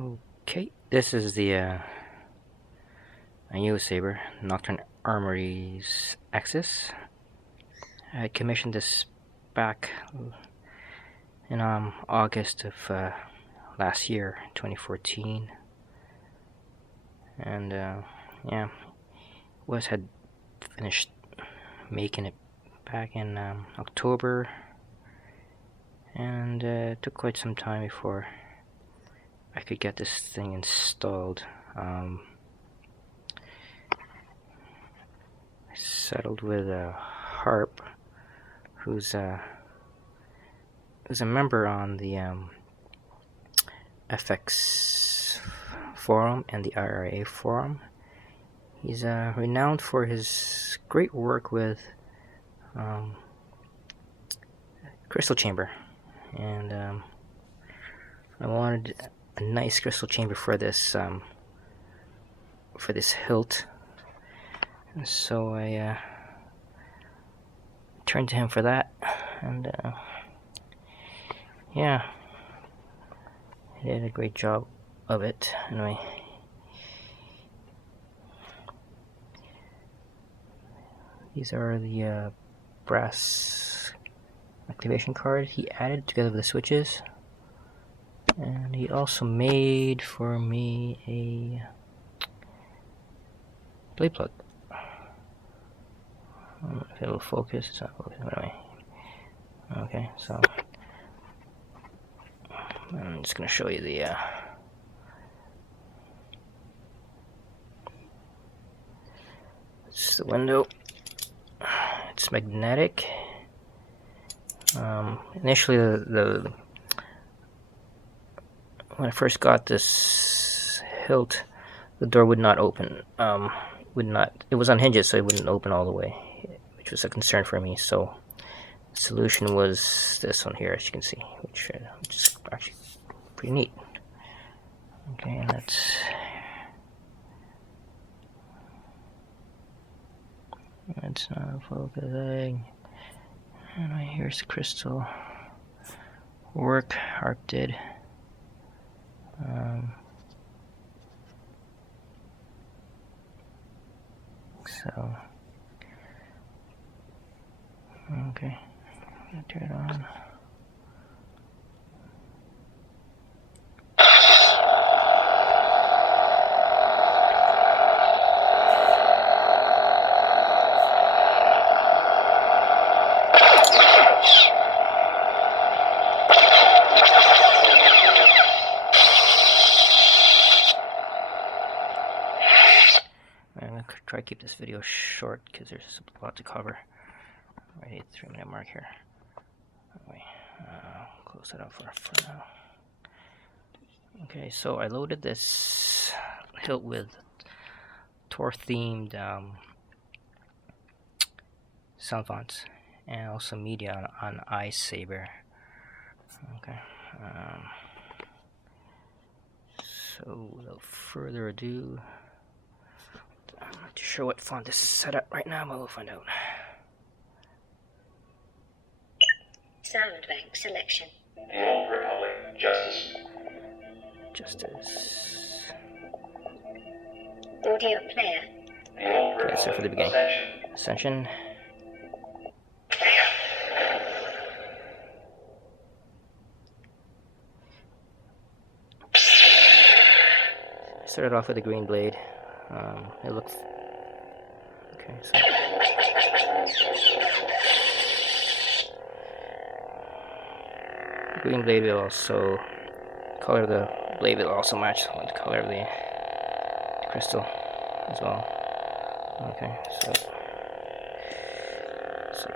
Okay, this is the saber Nocturne Armory's Axis. I commissioned this back in August of last year, 2014, and yeah, had finished making it back in October, and it took quite some time before I could get this thing installed. I settled with Harp, who's a member on the FX forum and the IRA forum. He's renowned for his great work with crystal chamber, and I wanted a nice crystal chamber for this hilt, and so I turned to him for that, and yeah, he did a great job of it. Anyway, these are the brass activation card he added together with the switches, and he also made for me a blade plug. If it'll focus, it's not focusing. Anyway, okay, so I'm just going to show you the it's the window. It's magnetic. Initially, the when I first got this hilt, the door would not open. It was on hinges, so it wouldn't open all the way, which was a concern for me. So the solution was this one here, as you can see, which is actually pretty neat. Okay, and that's not focusing. And here's the crystal work Harp did. So, okay, I'm gonna turn it on. Try to keep this video short because there's a lot to cover. Right at the 3-minute mark here. Anyway, close that out for now. Okay, so I loaded this hilt with TOR themed sound fonts and also media on lightsaber. Okay, so without further ado, I'm not too sure what font this is set up right now, but we'll find out. Sound bank selection. Justice. Justice. Audio player. Okay, so for the beginning. Ascension. Started off with a green blade. It looks okay. So the green blade will also color the blade will also match with the color of the crystal as well. Okay, so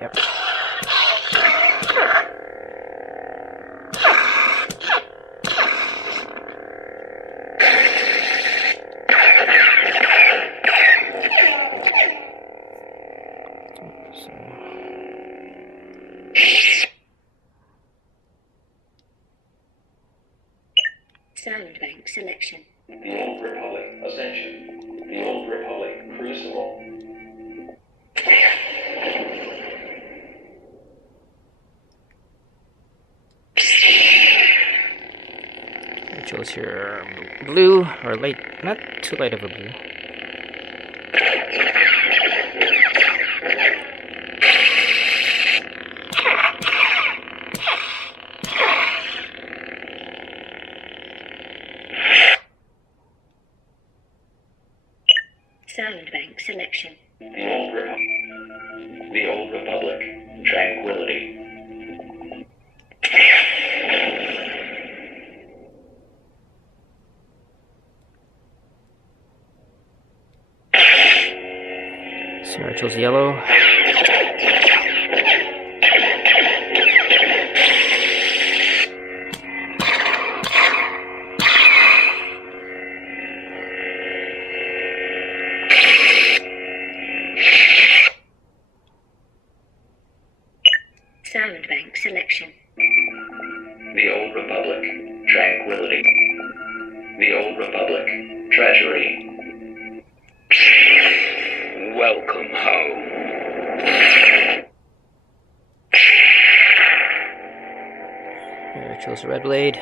yep. Sound bank selection. The Old Republic Ascension. The Old Republic Crucible. chose your blue, or light, not too light of a blue. Sound bank selection. The Old Republic. Tranquility. So I chose yellow. Sound bank selection. The Old Republic. Tranquility. The Old Republic. Treachery. Welcome home. Here I chose red blade.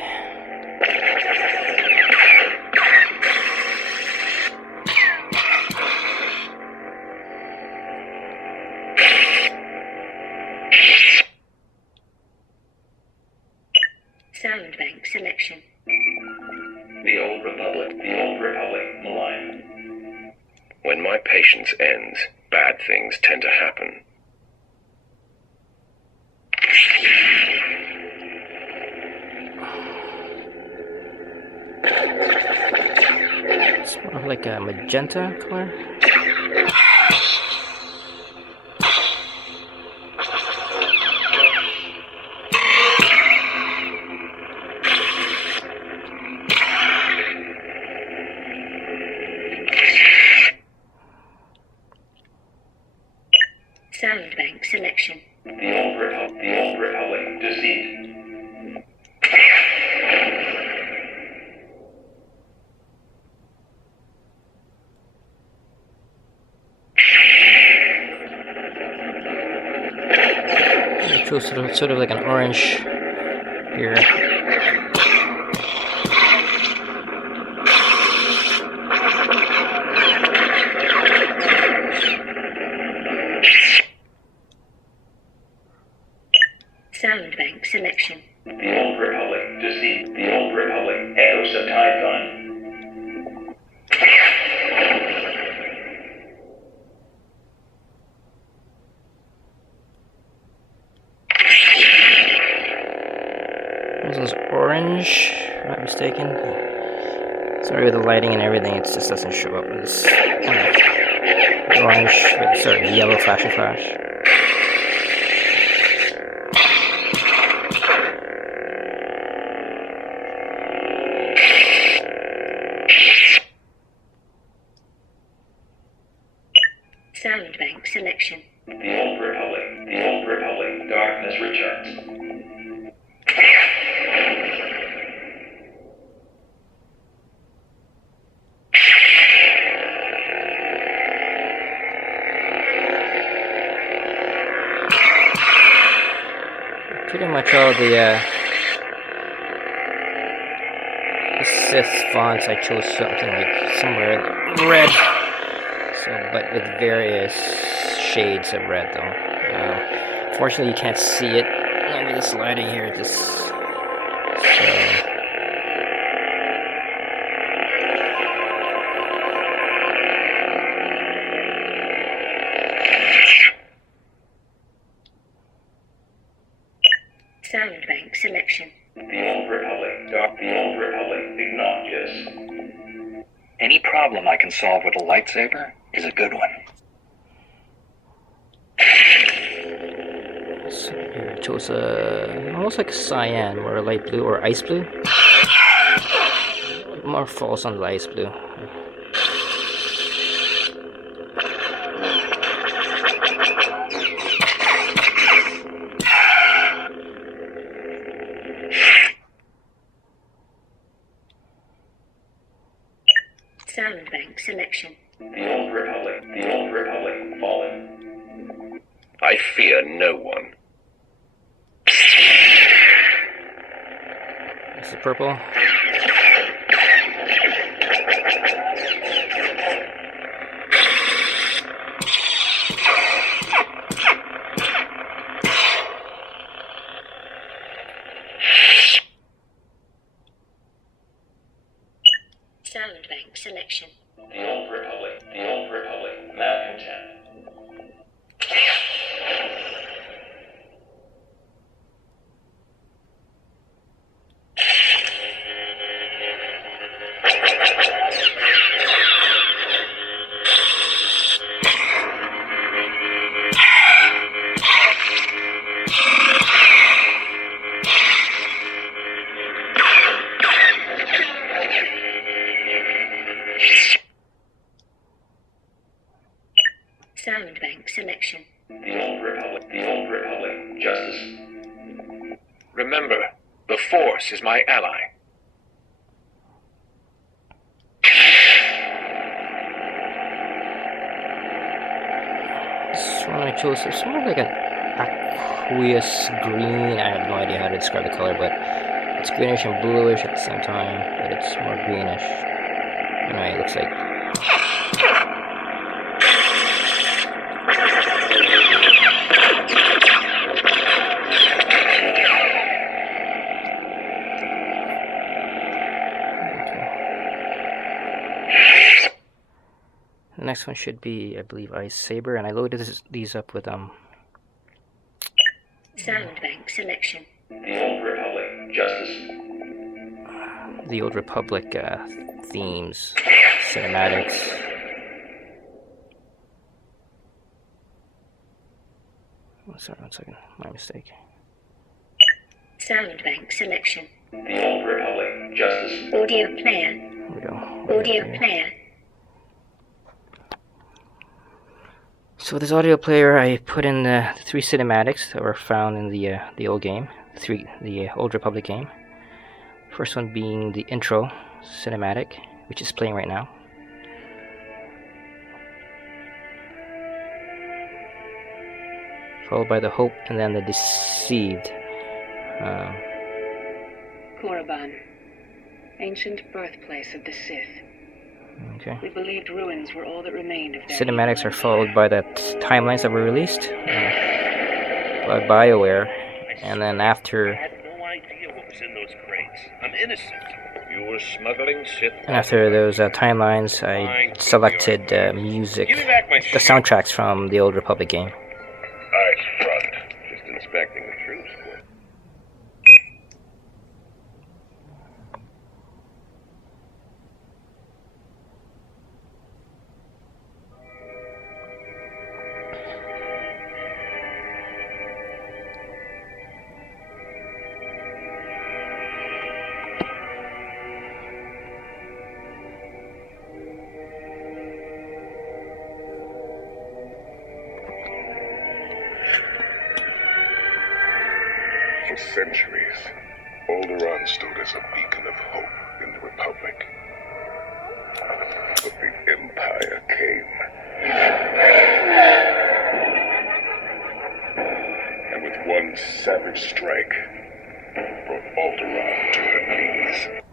Sound bank selection. The Old Republic. The Old Republic. Malign. When my patience ends, bad things tend to happen. It's more of like a magenta color. Sound bank selection. The Old Republic. Deceived. I chose sort of like an orange here. Sound bank selection. The Old Republic. Deceived. The Old Republic. Echoes of Tython. This is orange, if I'm not mistaken. Sorry with the lighting and everything, it just doesn't show up. It's kind of orange, sorry, yellow flashing flash. Sound bank selection. The Old Republic. The Old Republic. Darkness Returns. Pretty much all the Sith fonts, I chose something like somewhere red. So, but with various shades of red, though. Fortunately, you can't see it with this lighting here. Just so. Sound bank selection. The Old Republic. The Old Republic. Ignatius. Any problem I can solve with a lightsaber is a good one. So here I chose almost like a cyan or a light blue or ice blue. More falls on the ice blue. Sound bank selection. The Old Republic. The Old Republic. Fallen. I fear no one. This is purple. Sound bank selection. The Old Republic, Malcontent. Sound bank selection. The Old Republic, Justice. Remember, the Force is my ally. This one I chose, it's more like an aqueous green. I have no idea how to describe the color, but it's greenish and bluish at the same time, but it's more greenish. Anyway, it looks like. The next one should be, I believe, lightsaber, and I loaded these up with Sound bank selection. The Old Republic, Justice. the Old Republic themes, cinematics. Oh, sorry, 1 second, my mistake. Sound bank selection. The Old Republic, Justice. Audio player. Here we go. Audio player. So with this audio player, I put in the 3 cinematics that were found in the old game, the Old Republic game. First one being the Intro Cinematic, which is playing right now. Followed by the Hope, and then the Deceived. Korriban, ancient birthplace of the Sith. Okay. We believed ruins were all that remained of their Cinematics are followed by the timelines that were released by BioWare, and then after. I had no idea what was in those crates. I'm innocent. You were smuggling Sith. And after those timelines, I selected music, the soundtracks from the Old Republic game. Eyes front. Just inspecting the troops. For centuries, Alderaan stood as a beacon of hope in the Republic. But the Empire came. And with one savage strike, brought Alderaan to her knees.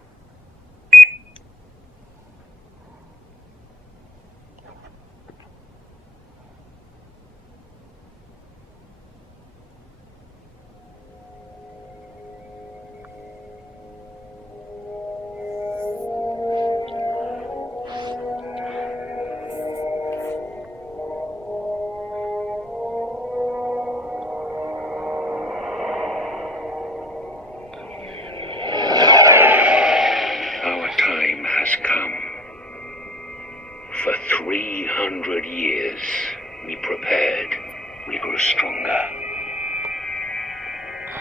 Our time has come. For 300 years, we prepared. We grew stronger.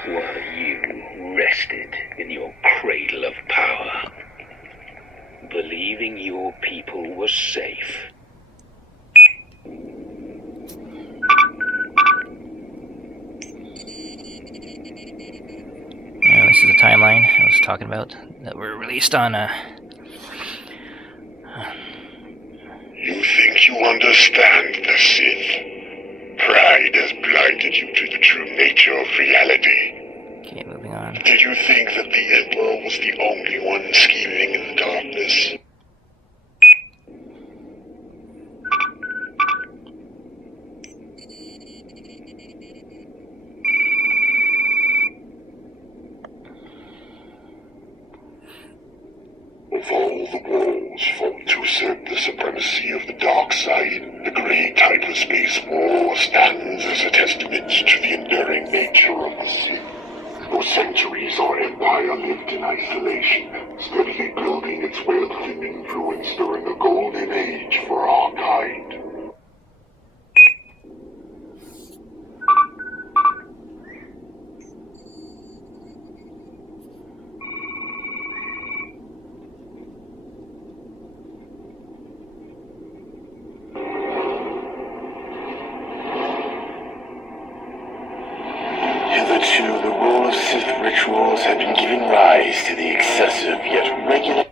While you rested in your cradle of power, believing your people was safe. This is the timeline I was talking about that were released on. You think you understand the Sith? Pride has blinded you to the true nature of reality. Okay, moving on. Did you think that the Emperor was the only one scheming in the darkness? Of all the walls fought to assert the supremacy of the dark side, the great hyperspace war stands as a testament to the enduring nature of the Sith. For centuries, our empire lived in isolation, steadily building its wealth and influence during a golden age for our kind. Hitherto, the role of Sith rituals had been giving rise to the excessive yet regular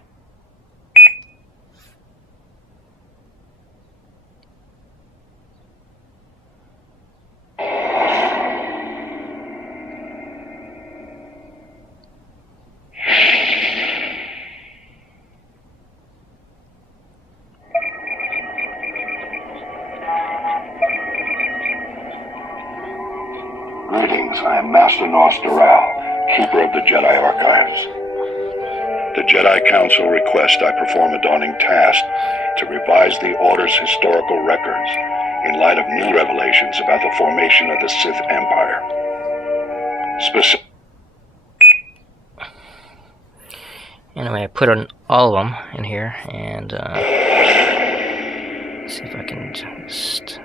Greetings, I am Master Nostoral, Keeper of the Jedi Archives. The Jedi Council requests I perform a daunting task to revise the Order's historical records in light of new revelations about the formation of the Sith Empire. Anyway, I put on all of them in here, and see if I can just...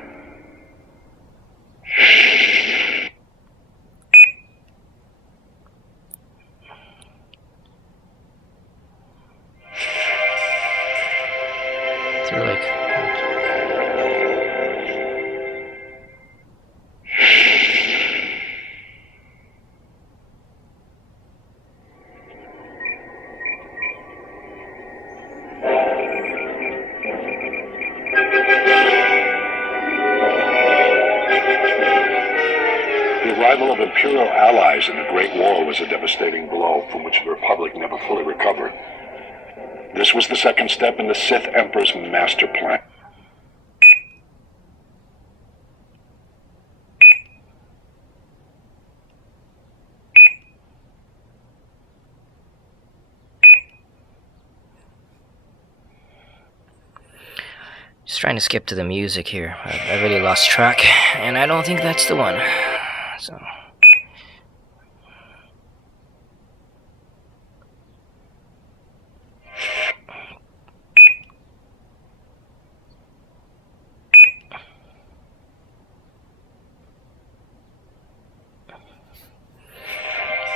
Through like... The arrival of Imperial allies in the Great War was a devastating blow from which the Republic never fully recovered. This was the second step in the Sith Emperor's master plan. Just trying to skip to the music here. I really lost track, and I don't think that's the one. So...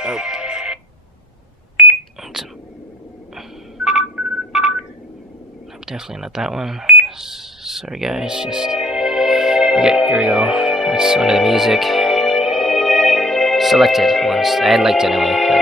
Oh. Nope, definitely not that one. Sorry guys, just... Okay, here we go. That's one of the music. Selected ones. I had liked it anyway.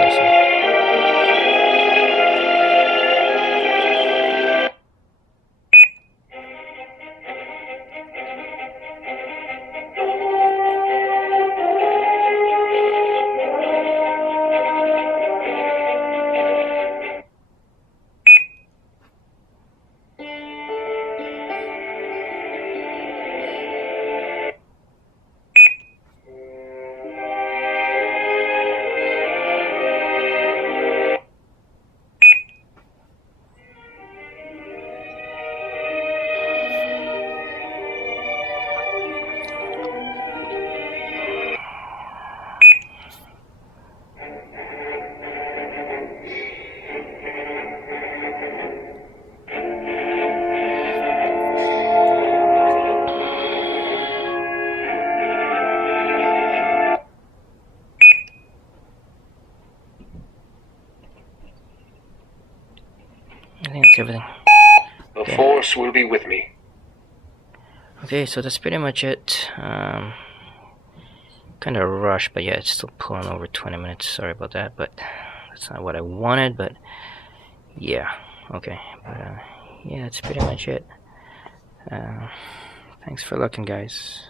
I think that's everything. The Force will be with me. Okay, so that's pretty much it. Kind of rushed, but yeah, it's still pulling over 20 minutes. Sorry about that, but that's not what I wanted. But yeah, okay. But yeah, that's pretty much it. Thanks for looking, guys.